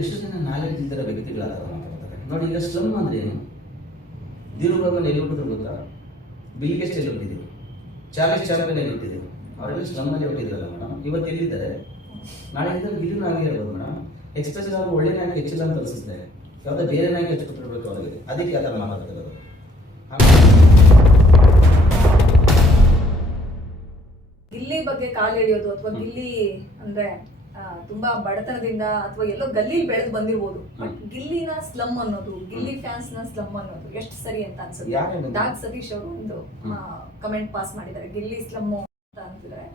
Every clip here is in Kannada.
ಎಷ್ಟು ಜನ ನಾಲೆಡ್ಜ್ ಇದ್ದರೆ ವ್ಯಕ್ತಿಗಳ ಥರ ಮಾತಾಡ್ತಾರೆ ನೋಡಿ. ಈಗ ಸ್ಲಮ್ ಅಂದ್ರೆ ಏನು? ಧೀರುಭಾಗನ ಎಲ್ಲಿ ಹುಟ್ಟಿದ್ರು ಗೊತ್ತಾ? ಬಿಲ್ ಗೇಟ್ಸ್ ಎಲ್ಲಿ ಹುಟ್ಟಿದ್ರು, ಚಾರ್ಲ್ಸ್ ಚಾಂಪಿಯನ್ ಎಲ್ಲಿ ಹುಟ್ಟಿದ್ರು, ಅವರೆಲ್ಲ ಸ್ಲಮ್ಮಲ್ಲಿ ಹುಟ್ಟಿದ್ರಲ್ಲ ಮೇಡಮ್. ಇವತ್ತು ಎಲ್ಲಿದ್ದಾರೆ? ನಾಳೆ ಇದ್ದರೆ ಗಿಲ್ಲಿನ ಹಂಗೆ ಇರ್ಬೋದು ಮೇಡಮ್. ಎಕ್ಸ್ಪ್ರೆಸ್ ಆಗಿ ಒಳ್ಳೆ ನಾಯಕ ಹೆಚ್ಚಿಲ್ಲ ಅಂತ ಅನಿಸುತ್ತೆ, ಯಾವುದೋ ಬೇರೆ ನಾಯಕ ಹೆಚ್ಚಿಕೊಟ್ಟಿರ್ಬೇಕು ಅವರಿಗೆ, ಅದಕ್ಕೆ ಆ ಥರ ಮಾತಾಡ್ತಿರೋದು. ಗಿಲ್ಲಿ ಬಗ್ಗೆ ಕಾಲು ಎಳೆಯೋದು ಅಥವಾ ಗಿಲ್ಲಿ ಅಂದ್ರೆ ತುಂಬಾ ಬಡತನದಿಂದ ಅಥವಾ ಎಲ್ಲೋ ಗಲ್ಲಿಲಿ ಬೆಳೆದು ಬಂದಿರ್ಬೋದು, ಬಟ್ ಗಿಲ್ಲಿನ ಸ್ಲಮ್ ಅನ್ನೋದು, ಗಿಲ್ಲಿ ಫ್ಯಾನ್ಸ್ ನ ಸ್ಲಮ್ ಅನ್ನೋದು ಎಷ್ಟು ಸರಿ ಅಂತ ಅನ್ಸುತ್ತೆ? ಡಾಗ್ ಸತೀಶ್ ಅವರು ಒಂದು ಕಮೆಂಟ್ ಪಾಸ್ ಮಾಡಿದ್ದಾರೆ, ಗಿಲ್ಲಿ ಸ್ಲಮ್ ಅಂತ ಅಂತಿದ್ದಾರೆ.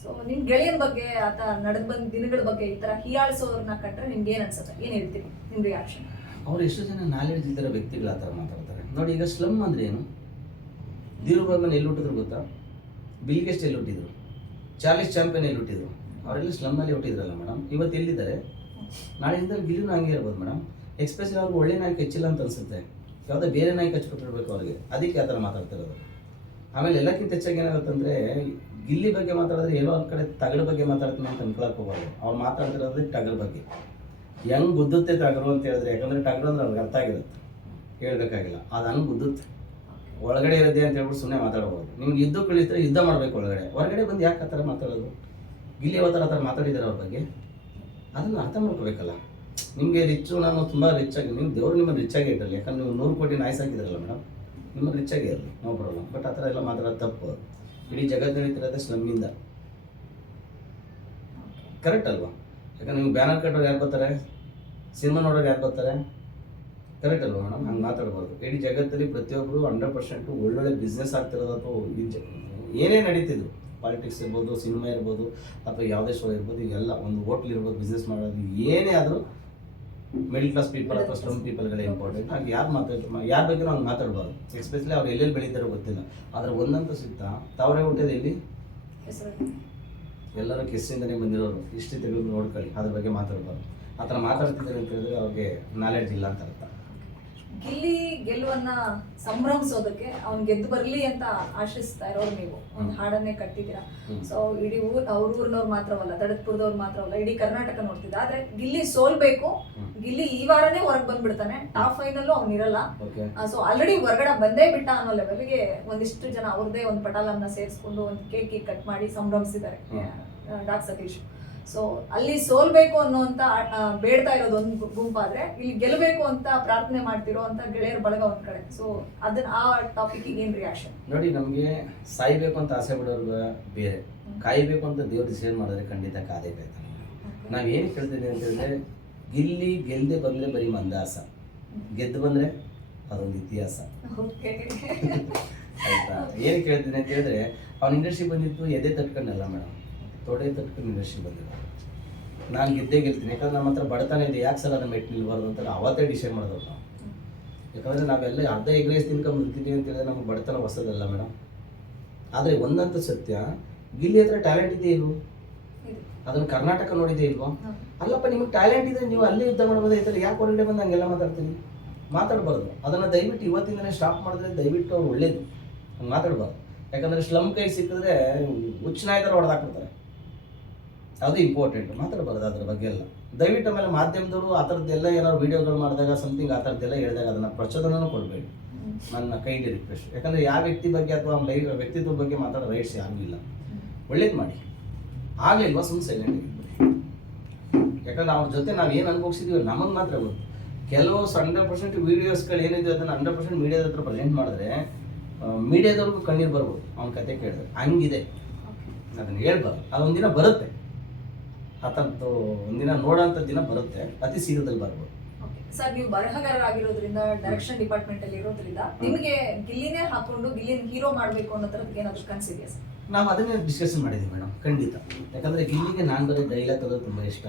ಸೊ ನಿಮ್ ಗೆಳೆಯನ ಬಗ್ಗೆ ಆತ ನಡೆದ್ ಬಂದ ದಿನಗಳ ಬಗ್ಗೆ ಈ ತರ ಹೀಯಾಳಿಸೋರ್ನ ಕಂಡ್ರೆ ನಿಮ್ಗೆ ಏನ್ ಅನ್ಸುತ್ತೆ, ಏನ್ ಹೇಳ್ತೀರಿ ನಿಮ್ ರಿಯಾಕ್ಷನ್? ಅವ್ರು ಎಷ್ಟು ಜನ ನಾಲೆಡ್ಜ್ ಇದ್ದರೆ ವ್ಯಕ್ತಿಗಳ ಆ ಥರ ಮಾತಾಡ್ತಾರೆ ನೋಡಿ. ಈಗ ಸ್ಲಮ್ ಅಂದ್ರೆ ಏನು? ಧೀರುಭಾಗನ ಎಲ್ಲಿ ಹುಟ್ಟಿದ್ರು ಗೊತ್ತಾ? ಬಿಲ್ ಗೇಟ್ಸ್ ಎಲ್ಲಿ ಹುಟ್ಟಿದ್ರು, ಚಾರ್ಲ್ಸ್ ಚಾಂಪಿಯನ್ ಎಲ್ಲಿ ಹುಟ್ಟಿದ್ರು, ಅವರೆಲ್ಲ ಸ್ಲಮ್ಮಲ್ಲಿ ಹುಟ್ಟಿದ್ರಲ್ಲ ಮೇಡಮ್. ಇವತ್ತು ಎಲ್ಲಿದ್ದಾರೆ? ನಾಳೆ ಇದ್ದರೆ ಗಿಲ್ಲಿನ ಹಂಗೆ ಇರ್ಬೋದು ಮೇಡಮ್. ಎಕ್ಸ್ಪ್ರೆಸ್ ಅವ್ರಿಗೆ ಒಳ್ಳೆ ನಾಯಕ ಹೆಚ್ಚಿಲ್ಲ ಅಂತ ಅನಿಸುತ್ತೆ, ಯಾವುದೋ ಬೇರೆ ನಾಯಕ ಹಚ್ಕೊಟ್ಟಿರ್ಬೇಕು ಅವರಿಗೆ, ಅದಕ್ಕೆ ಆ ಥರ ಮಾತಾಡ್ತಿರೋದು. ಆಮೇಲೆ ಎಲ್ಲಕ್ಕಿಂತ ಹೆಚ್ಚಾಗಿ ಏನಾಗುತ್ತಂದರೆ, ಗಿಲ್ಲಿ ಬಗ್ಗೆ ಮಾತಾಡಿದ್ರೆ ಏನೋ ಒಂದು ಕಡೆ ತಗಡ ಬಗ್ಗೆ ಮಾತಾಡ್ತೀನಿ ಅಂತ ಅನ್ಕೊಳಕ್ಕೆ ಹೋಗೋದು. ಅವ್ರು ಮಾತಾಡ್ತಿರೋದು ಟಗರ್ ಬಗ್ಗೆ. ಹೆಂಗೆ ಗುದ್ದುತ್ತೆ ಟಗರು ಅಂತ ಹೇಳಿದ್ರೆ, ಯಾಕಂದರೆ ಟಗರು ಅಂದ್ರೆ ಅವ್ರಿಗೆ ಅರ್ಥ ಆಗಿರುತ್ತೆ, ಹೇಳ್ಬೇಕಾಗಿಲ್ಲ, ಅದು ಹಂಗೆ ಗುದ್ದುತ್ತೆ. ಒಳಗಡೆ ಇರೋದೇ ಅಂತ ಹೇಳ್ಬಿಟ್ಟು ಸುಮ್ಮನೆ ಮಾತಾಡ್ಬೋದು. ನಿಮ್ಗೆ ಯುದ್ಧ ಕಳಿಸಿದ್ರೆ ಯುದ್ಧ ಮಾಡಬೇಕು, ಒಳಗಡೆ ಹೊರಗಡೆ ಬಂದು ಯಾಕೆ ಆ ಥರ ಮಾತಾಡೋದು? ಗಿಲ್ಲಿ ಯಾವ ಥರ ಮಾತಾಡಿದ್ದಾರೆ ಅವ್ರ ಬಗ್ಗೆ, ಅದನ್ನು ಅರ್ಥ ಮಾಡ್ಕೋಬೇಕಲ್ಲ. ನಿಮಗೆ ರಿಚ್ಚು, ನಾನು ತುಂಬ ರಿಚ್ ಆಗಿ, ನೀವು ದೇವರು ನಿಮ್ಮನ್ನು ರಿಚ್ ಆಗಿ ಇರಲಿ, ಯಾಕಂದ್ರೆ ನೀವು 100 ಕೋಟಿ ನಾಯ್ಸ್ ಹಾಕಿದ್ರಲ್ಲ ಮೇಡಮ್, ನಿಮ್ಮನ್ನು ರಿಚ್ ಆಗಿ ಇರಲಿ, ನೋ ಪ್ರಾಬ್ಲಮ್. ಬಟ್ ಆ ಥರ ಎಲ್ಲ ಮಾತಾಡೋದು ತಪ್ಪು. ಇಡೀ ಜಗತ್ತು ನಡೀತಿರೋದೇ ಸ್ಲಮ್ಮಿಂದ, ಕರೆಕ್ಟ್ ಅಲ್ವಾ? ಯಾಕಂದ್ರೆ ನೀವು ಬ್ಯಾನರ್ ಕಟ್ಟೋರು ಯಾರು ಬರ್ತಾರೆ, ಸಿನಿಮಾ ನೋಡೋರು ಯಾರು ಬರ್ತಾರೆ, ಕರೆಕ್ಟ್ ಅಲ್ವಾ ಮೇಡಮ್? ಹಂಗೆ ಮಾತಾಡ್ಬೋದು. ಇಡೀ ಜಗತ್ತಲ್ಲಿ ಪ್ರತಿಯೊಬ್ಬರು 100% ಒಳ್ಳೊಳ್ಳೆ ಬಿಸ್ನೆಸ್ ಆಗ್ತಿರೋದು, ಅಥವಾ ಏನೇ ನಡೀತಿದ್ರು, ಪಾಲಿಟಿಕ್ಸ್ ಇರ್ಬೋದು, ಸಿನಿಮಾ ಇರ್ಬೋದು, ಅಥವಾ ಯಾವುದೇ ಶೋ ಇರ್ಬೋದು, ಎಲ್ಲ ಒಂದು ಹೋಟ್ಲ್ ಇರ್ಬೋದು, ಬಿಸ್ನೆಸ್ ಮಾಡೋದು ಏನೇ ಆದರೂ ಮಿಡಲ್ ಕ್ಲಾಸ್ ಪೀಪಲ್ ಅಥವಾ ಸ್ಲಮ್ ಪೀಪಲ್ಗಳೇ ಇಂಪಾರ್ಟೆಂಟ್. ಹಾಗೆ ಯಾರು ಯಾರ ಬಗ್ಗೆ ಹಂಗೆ ಮಾತಾಡಬಾರ್ದು. ಎಸ್ಪೆಷಲಿ ಅವ್ರು ಎಲ್ಲೆಲ್ಲಿ ಬೆಳೀತಾರೋ ಗೊತ್ತಿಲ್ಲ, ಆದರೆ ಒಂದಂತೂ ಸಿಗ್ತಾ ತಾವರೇ ಹುಟ್ಟಿದ ಎಲ್ಲಿ, ಎಲ್ಲರೂ ಕೆಸ್ಸಿಂದನೇ ಬಂದಿರೋರು, ಹಿಸ್ಟ್ರಿ ತೆಗೆದು ನೋಡ್ಕೊಳ್ಳಿ, ಅದ್ರ ಬಗ್ಗೆ ಮಾತಾಡಬಾರ್ದು. ಆ ಥರ ಮಾತಾಡ್ತಿದ್ದಾರೆ ಅಂತ ಹೇಳಿದ್ರೆ ಅವ್ರಿಗೆ ನಾಲೆಡ್ಜ್ ಇಲ್ಲ ಅಂತ ಅರ್ಥ. ಗಿಲ್ಲಿ ಗೆಲುವನ್ನ ಸಂಭ್ರಮಿಸೋದಕ್ಕೆ ಅವ್ನು ಗೆದ್ದು ಬರ್ಲಿ ಅಂತ ಆಶಿಸ್ತಾ ಇರೋರು ನೀವು ಒಂದು ಹಾಡನ್ನೇ ಕಟ್ಟಿದ್ದೀರಾ. ಸೊ ಇಡೀ ಅವ್ರ ಊರ್ನವ್ರು ಮಾತ್ರವಲ್ಲ, ತಡಕ್ಪುರದವ್ರು ಮಾತ್ರವಲ್ಲ, ಇಡೀ ಕರ್ನಾಟಕ ನೋಡ್ತಿದ್ದ. ಆದ್ರೆ ಗಿಲ್ಲಿ ಸೋಲ್ಬೇಕು, ಗಿಲ್ಲಿ ಈ ವಾರನೇ ಹೊರಗೆ ಬಂದ್ಬಿಡ್ತಾನೆ, ಟಾಪ್ ಫೈನಲ್ಲೂ ಅವ್ನು ಇರಲ್ಲ. ಸೊ ಆಲ್ರೆಡಿ ಹೊರಗಡೆ ಬಂದೇ ಬಿಟ್ಟ ಅನ್ನೋ ಲೆವೆಲ್ಗೆ ಒಂದಿಷ್ಟು ಜನ ಅವ್ರದೇ ಒಂದು ಪಟಾಲನ್ನ ಸೇರಿಸ್ಕೊಂಡು ಒಂದು ಕೇಕ್ ಕಟ್ ಮಾಡಿ ಸಂಭ್ರಮಿಸಿದ್ದಾರೆ ಡಾಕ್ ಸತೀಶ್. ಸೊ ಅಲ್ಲಿ ಸೋಲ್ಬೇಕು ಅನ್ನೋಂತ ಬೇಡ್ತಾ ಇರೋದು ಒಂದು ಗುಂಪಾದ್ರೆ, ಇಲ್ಲಿ ಗೆಲ್ಲಬೇಕು ಅಂತ ಪ್ರಾರ್ಥನೆ ಮಾಡ್ತಿರೋ ಅಂತ ಗೆಳೆಯರ ಬಳಗ ಒಂದ್ ಕಡೆ. ಸೊ ಅದನ್ನ ಆ ಟಾಪಿಕ್ ಏನ್ ರಿಯಾಕ್ಷನ್? ನೋಡಿ, ನಮ್ಗೆ ಸಾಯ್ಬೇಕು ಅಂತ ಆಸೆ ಬಿಡೋರ್ಗ ಬೇರೆ, ಕಾಯ್ಬೇಕು ಅಂತ ದೇವ್ರ ಡಿಸೈಡ್ ಮಾಡಿದ್ರೆ ಖಂಡಿತ ಕಾದೇ ಕಾಯ್ತಾನೆ. ನಾವೇನು ಕೇಳ್ತೀವಿ ಅಂತ ಹೇಳಿದ್ರೆ, ಗಿಲ್ಲಿ ಗೆಲ್ಲದೆ ಬಂದ್ರೆ ಬರೀ ಮಂದಾಸ, ಗೆದ್ದು ಬಂದ್ರೆ ಅದೊಂದು ಇತಿಹಾಸ, ಆಯ್ತಾ? ಏನು ಕೇಳ್ತೀನಿ ಅಂತ ಹೇಳಿದ್ರೆ, ಅವ್ನ ಇಂಡಸ್ಟ್ರಿ ಬಂದಿತ್ತು ಎದೆ ತಟ್ಕೊಂಡಲ್ಲ ಮೇಡಮ್, ತೊಡೆ ತಟ್ಕೊಂಡು ಇಂಡಸ್ಟ್ರಿ ಬಂದಿರೋ. ನಾನು ಗೆದ್ದೇ ಗೆಲ್ತೀನಿ, ಯಾಕಂದ್ರೆ ನಮ್ಮ ಹತ್ರ ಬಡತನ ಇದೆ, ಯಾಕೆ ಸಲ ನಮ್ಮ ಮೆಟ್ ನಿಲ್ಬಾರ್ದು ಅಂತ ಅವತ್ತೇ ಡಿಸೈಡ್ ಮಾಡಿದವ್ರು ನಾವು. ಯಾಕಂದರೆ ನಾವೆಲ್ಲ ಅರ್ಧ ಎಗ್ರೇಸ್ ತಿನ್ಕೊಂಡ್ಬಿಡ್ತೀವಿ ಅಂತ ಹೇಳಿದ್ರೆ ನಮ್ಗೆ ಬಡತನ ಹೊಸದಲ್ಲ ಮೇಡಮ್. ಆದರೆ ಒಂದಂತೂ ಸತ್ಯ, ಗಿಲ್ಲಿ ಹತ್ರ ಟ್ಯಾಲೆಂಟ್ ಇದೆ ಇಲ್ವೋ? ಅದನ್ನು ಕರ್ನಾಟಕ ನೋಡಿದೆ ಇಲ್ವೋ? ಅಲ್ಲಪ್ಪ, ನಿಮಗೆ ಟ್ಯಾಲೆಂಟ್ ಇದ್ರೆ ನೀವು ಅಲ್ಲೇ ಯುದ್ಧ ಮಾಡ್ಬೋದಾಯ್ತಲ್ಲ, ಯಾಕೆ ಹೊರಗಡೆ ಬಂದು ಹಂಗೆಲ್ಲ ಮಾತಾಡ್ತೀನಿ? ಮಾತಾಡಬಾರ್ದು. ಅದನ್ನು ದಯವಿಟ್ಟು ಇವತ್ತಿಂದನೇ ಸ್ಟಾಪ್ ಮಾಡಿದ್ರೆ ದಯವಿಟ್ಟು ಅವ್ರು ಒಳ್ಳೇದು, ಹಂಗೆ ಮಾತಾಡಬಾರ್ದು. ಯಾಕಂದರೆ ಸ್ಲಮ್ ಕೈ ಸಿಕ್ಕಿದ್ರೆ ಹುಚ್ಚ ನಾಯ್ತರ ಹೊಡೆದಾಕ್ಬಿಡ್ತಾರೆ, ಅದು ಇಂಪಾರ್ಟೆಂಟ್. ಮಾತಾಡಬಾರ್ದು ಅದ್ರ ಬಗ್ಗೆ ಎಲ್ಲ. ದಯವಿಟ್ಟು ಆಮೇಲೆ ಮಾಧ್ಯಮದವರು ಆ ಥರದ್ದೆಲ್ಲ ಏನಾದ್ರು ವೀಡಿಯೋಗಳು ಮಾಡಿದಾಗ ಸಮಥಿಂಗ್ ಆ ಥರದ್ದೆಲ್ಲ ಹೇಳಿದಾಗ ಅದನ್ನು ಪ್ರಚೋದನೂ ಕೊಡಬೇಡಿ, ನನ್ನ ಕೈಲಿ ರಿಕ್ವೆಸ್ಟ್. ಯಾಕಂದರೆ ಯಾವ ವ್ಯಕ್ತಿ ಬಗ್ಗೆ ಅಥವಾ ವ್ಯಕ್ತಿತ್ವದ ಬಗ್ಗೆ ಮಾತಾಡೋ ರೈಟ್ಸ್ ಯಾರಿಗೂ ಇಲ್ಲ. ಒಳ್ಳೇದು ಮಾಡಿ, ಆಗಲಿಲ್ವಾ ಸುಮ್ಮನೆ ಸೈಲೆಂಟ್ ಆಗಿರ್ಬೇಡಿ. ಯಾಕಂದ್ರೆ ಅವ್ರ ಜೊತೆ ನಾವು ಏನು ಅನುಭವಿಸಿದೀವಿ ನಮಗೆ ಮಾತ್ರ ಗೊತ್ತು. ಕೆಲವು 100% ವೀಡಿಯೋಸ್ಗಳು ಏನಿದೆ ಅದನ್ನು 100% ಮೀಡಿಯಾದ ಹತ್ರ ಪ್ರೆಸೆಂಟ್ ಮಾಡಿದ್ರೆ ಮೀಡಿಯಾದವ್ರಿಗೂ ಕಣ್ಣೀರು ಬರ್ಬೋದು ಅವ್ನ ಕತೆ ಕೇಳಿದ್ರೆ. ಹಂಗಿದೆ, ಅದನ್ನು ಹೇಳ್ಬಾರ್ದು. ಅದೊಂದಿನ ಬರುತ್ತೆ, ಆ ಥರದ್ದು ಒಂದಿನ ನೋಡೋಂಥ ದಿನ ಬರುತ್ತೆ, ಅತಿ ಶೀಘ್ರದಲ್ಲಿ ಬರ್ಬೋದು. ಸರ್, ನೀವು ಬರಹಗಾರರಾಗಿರೋದ್ರಿಂದ, ಡೈರೆಕ್ಷನ್ ಡಿಪಾರ್ಟ್ಮೆಂಟ್ ಅಲ್ಲಿ ಇರೋದ್ರಿಂದ ನಿಮಗೆ ಗಿಲ್ಲಿನೇ ಹಾಕೊಂಡು ಗಿಲ್ಲಿನ ಹೀರೋ ಮಾಡಬೇಕು ಅನ್ನೋ ಥರದ್ದು ಏನಾದರೂ ಕನ್ಸಿದೆಯಾ ಸರ್? ನಾವು ಅದನ್ನೇ ಡಿಸ್ಕಷನ್ ಮಾಡಿದ್ದೀವಿ ಮೇಡಮ್, ಖಂಡಿತ. ಯಾಕಂದರೆ ಗಿಲ್ಲಿಗೆ ನಾನು ಬರೀ ಡೈಲಾಗ್ ಅದು ತುಂಬ ಇಷ್ಟ.